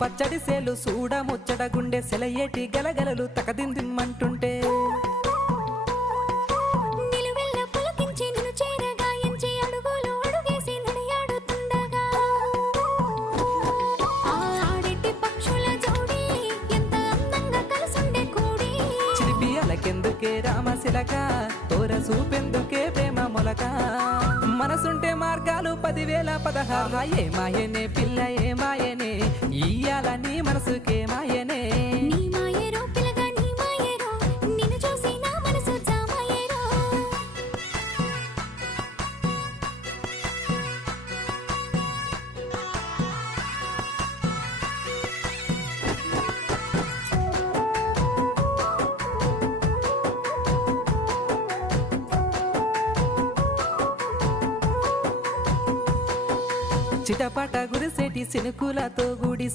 పచ్చడి సేలు సూడ ముచ్చట గుండె సెలయేటి గలగలలు తకదిందిమ్మంటుంటే నిలువెల్ల పులకించి నిన్ను చేరగాయించి అడుగులు అడుగేసి నడియాడుతుండగా ఆడెట్టి పక్షుల జోడి ఎంత అందంగా కలుసుండే కూడి చిలిపి అలకెందుకే రామశిలక తోర సూపెందుకే ప్రేమ మొలక మనసుంటే మార్గాలు 10,016 ఏ మాయనే పిల్ల ఏ మాయనే ఇయ్యాల నీ మనసుకే మాయనే నీ మాయేరో పిల్లగా నీ మాయేరో నిన్ను చూసి నా మనసు జామాయేరో చిటపట గురిసేటి సినుకులతో గుడి